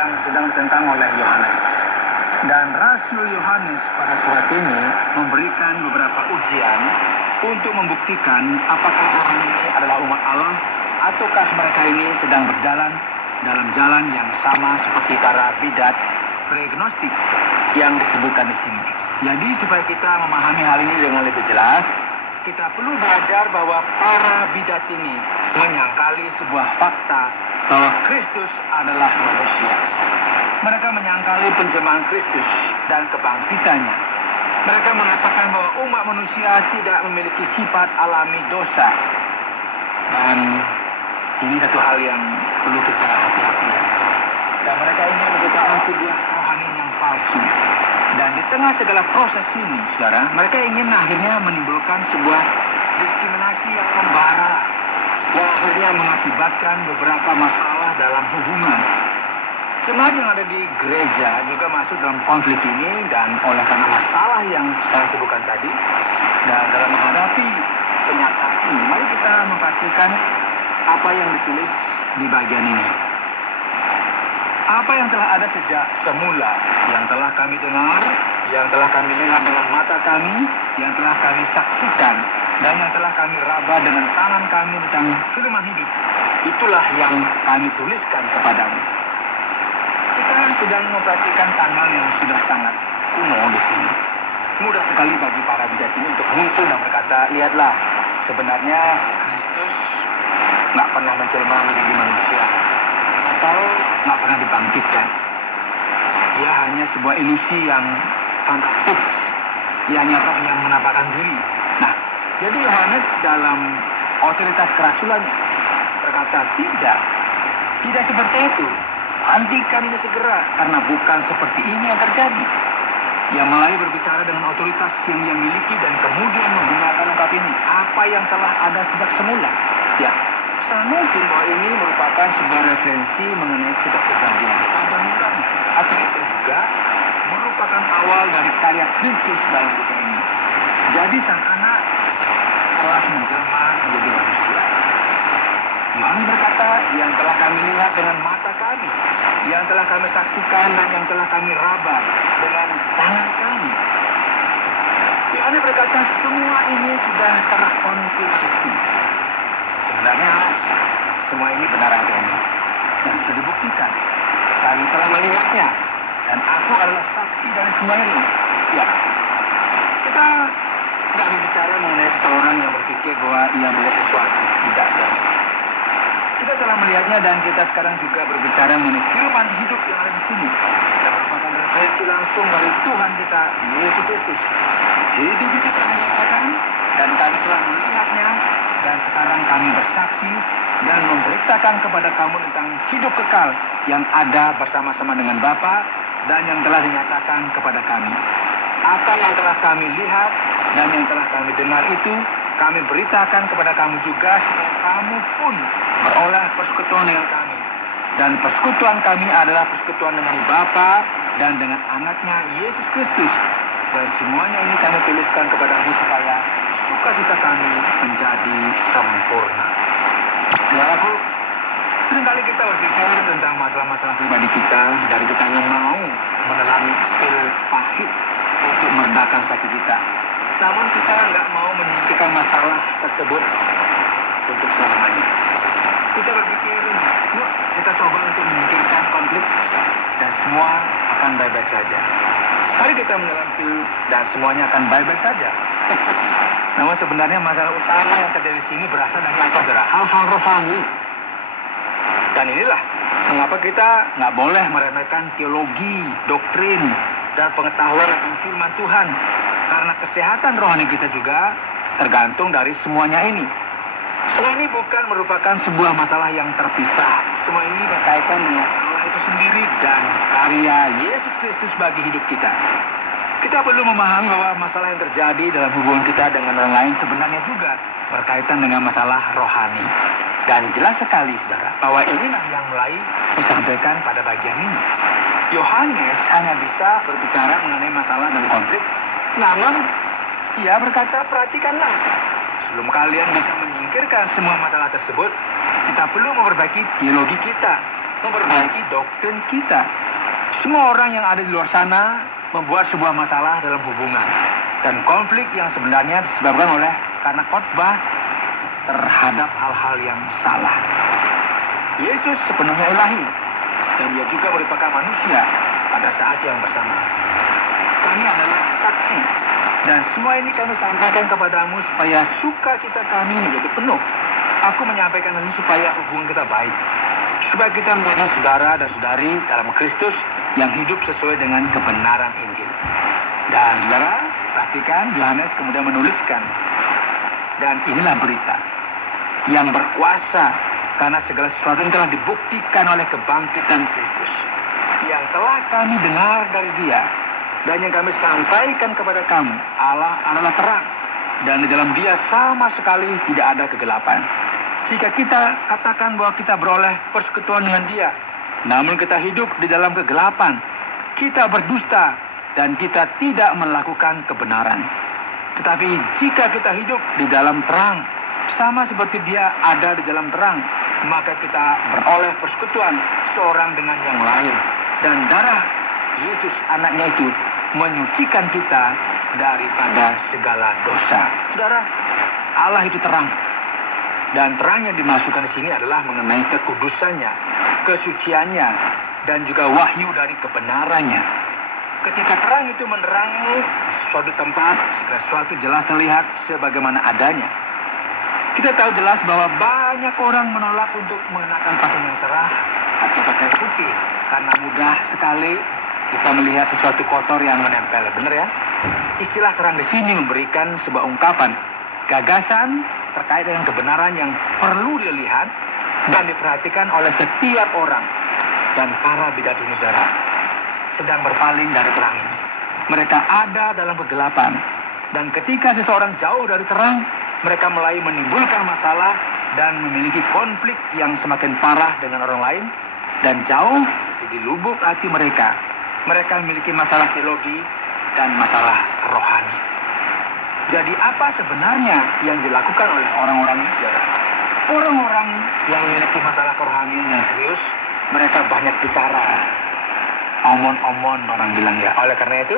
yang sedang ditentang oleh Yohanes. Dan Rasul Yohanes pada surat ini memberikan beberapa ujian untuk membuktikan apakah orang ini adalah umat Allah ataukah mereka ini sedang berjalan dalam jalan yang sama seperti para bidat pregnostik yang disebutkan di sini. Jadi supaya kita memahami hal ini dengan lebih jelas, kita perlu belajar bahwa para bidat ini menyangkali sebuah fakta bahwa Kristus adalah manusia. Mereka menyangkali penjemahan Kristus dan kebangkitannya. Mereka mengatakan bahwa umat manusia tidak memiliki sifat alami dosa. Dan ini satu hal yang perlu kita hati-hati. Dan mereka ingin menciptakan sebuah rohani yang palsu. Dan di tengah segala proses ini, saudara, mereka ingin akhirnya menimbulkan sebuah diskriminasi yang membara, yang akhirnya mengakibatkan beberapa masalah dalam hubungan. Jemaat yang ada di gereja juga masuk dalam konflik ini, dan oleh karena masalah yang saya sebutkan tadi, dan dalam menghadapi kenyataan ini, mari kita memperhatikan apa yang ditulis di bagian ini. Apa yang telah ada sejak semula, yang telah kami dengar, yang telah kami lihat dengan mata kami, yang telah kami saksikan, dan yang telah kami raba dengan tangan kami tentang firman hidup, itulah yang kami tuliskan kepadamu. Kita sedang memperhatikan tanggal yang sudah sangat kuno di sini. Mudah sekali bagi para bidat ini untuk muncul dan berkata, lihatlah, sebenarnya Kristus nggak pernah menjelma menjadi manusia, atau nggak pernah dibangkitkan. Dia hanya sebuah ilusi yang fantastis. Dia hanya roh yang menampakkan diri. Nah, jadi Yohanes dalam otoritas kerasulan berkata, tidak seperti itu. Hentikan ini segera, karena bukan seperti ini yang terjadi. Yang mulai berbicara dengan otoritas yang ia miliki dan kemudian menggunakan ungkap ini, apa yang telah ada sejak semula. Ya, sangat mungkin bahwa ini merupakan sebuah referensi mengenai sejak kejadian Adam dan atau itu juga merupakan awal dari karya Kristus dalam dunia ini. Jadi sang anak telah menjelma menjadi manusia. Yohanes berkata, yang telah kami lihat dengan mata kami, yang telah kami saksikan, dan yang telah kami raba dengan tangan kami. Yohanes berkata, semua ini sudah terkonfirmasi. Sebenarnya semua ini benar adanya dan sudah dibuktikan. Kami telah melihatnya dan aku adalah saksi dari semua ini. Ya, kita tidak berbicara mengenai seorang yang berpikir bahwa ia melihat sesuatu. Tidak. Kita telah melihatnya dan kita sekarang juga berbicara mengenai firman hidup yang ada di sini. Kita merupakan referensi langsung dari Tuhan kita, Yesus Kristus. Hidup itu telah dinyatakan dan kami telah melihatnya, dan sekarang kami bersaksi dan memberitakan kepada kamu tentang hidup kekal yang ada bersama-sama dengan Bapa dan yang telah dinyatakan kepada kami. Apa yang telah kami lihat dan yang telah kami dengar itu kami beritakan kepada kamu juga, supaya kamu pun beroleh persekutuan dengan kami. Dan persekutuan kami adalah persekutuan dengan Bapa dan dengan anaknya Yesus Kristus. Dan semuanya ini kami tuliskan kepadamu supaya sukacita kami menjadi sempurna. Saudaraku, seringkali kita berbicara tentang masalah-masalah pribadi kita, dari kita yang mau mengalami pil pahit untuk meredakan sakit kita. Namun kita nggak mau menyingkirkan masalah tersebut untuk selamanya. Kita berpikir, yuk kita coba untuk menyingkirkan konflik dan semua akan baik-baik saja. Mari kita mendalam pil dan semuanya akan baik-baik saja. Namun sebenarnya masalah utama yang terjadi di sini berasal dari apa, saudara? Hal-hal rohani. Dan inilah mengapa kita nggak boleh meremehkan teologi, doktrin, dan pengetahuan tentang firman Tuhan. Karena kesehatan rohani kita juga tergantung dari semuanya ini. Semua ini bukan merupakan sebuah masalah yang terpisah. Semua ini berkaitan dengan Allah itu sendiri dan karya Yesus Kristus bagi hidup kita. Kita perlu memahami bahwa masalah yang terjadi dalam hubungan kita dengan orang lain sebenarnya juga berkaitan dengan masalah rohani. Dan jelas sekali, saudara, bahwa inilah yang mulai disampaikan pada bagian ini. Yohanes hanya bisa berbicara mengenai masalah dan konflik. Namun, ia berkata, perhatikanlah. Sebelum kalian bisa menyingkirkan semua masalah tersebut, kita perlu memperbaiki teologi kita. memperbaiki doktrin kita. Semua orang yang ada di luar sana membuat sebuah masalah dalam hubungan. Dan konflik yang sebenarnya disebabkan oleh karena khotbah terhadap hal-hal yang salah. Yesus sepenuhnya ilahi, dan dia juga merupakan manusia pada saat yang bersamaan. Kami adalah saksi, dan semua ini kami sampaikan kepadamu supaya sukacita kami menjadi penuh. Aku menyampaikan ini supaya hubungan kita baik, supaya kita menjadi saudara dan saudari dalam Kristus yang hidup sesuai dengan kebenaran Injil. Dan saudara, perhatikan Yohanes kemudian menuliskan, dan inilah berita yang berkuasa karena segala sesuatu yang telah dibuktikan oleh kebangkitan Kristus, yang telah kami dengar dari Dia dan yang kami sampaikan kepada kamu. Allah adalah terang, dan di dalam Dia sama sekali tidak ada kegelapan. Jika kita katakan bahwa kita beroleh persekutuan dengan Dia, namun kita hidup di dalam kegelapan, kita berdusta dan kita tidak melakukan kebenaran. Tetapi jika kita hidup di dalam terang, sama seperti Dia ada di dalam terang, maka kita beroleh persekutuan seorang dengan yang lain. Dan darah Yesus anaknya itu menyucikan kita daripada segala dosa. Saudara, Allah itu terang. Dan terang yang dimasukkan di sini adalah mengenai kekudusannya, kesuciannya, dan juga wahyu dari kebenarannya. Ketika terang itu menerangi suatu tempat, segala sesuatu jelas terlihat sebagaimana adanya. Kita tahu jelas bahwa banyak orang menolak untuk mengenakan pakaian yang cerah atau pakaian putih karena mudah sekali kita melihat sesuatu kotor yang menempel. Benar ya? Istilah terang di sini memberikan sebuah ungkapan, gagasan terkait dengan kebenaran yang perlu dilihat dan diperhatikan oleh setiap orang. Dan para bidadari negara sedang berpaling dari terang ini. Mereka ada dalam kegelapan. Dan ketika seseorang jauh dari terang, mereka mulai menimbulkan masalah dan memiliki konflik yang semakin parah dengan orang lain. Dan jauh di lubuk hati mereka, mereka memiliki masalah teologi dan masalah rohani. Jadi apa sebenarnya yang dilakukan oleh orang-orang ini? Orang-orang yang memiliki masalah kerohanian yang serius, mereka banyak bicara. Omon-omon orang bilang ya. Oleh karena itu,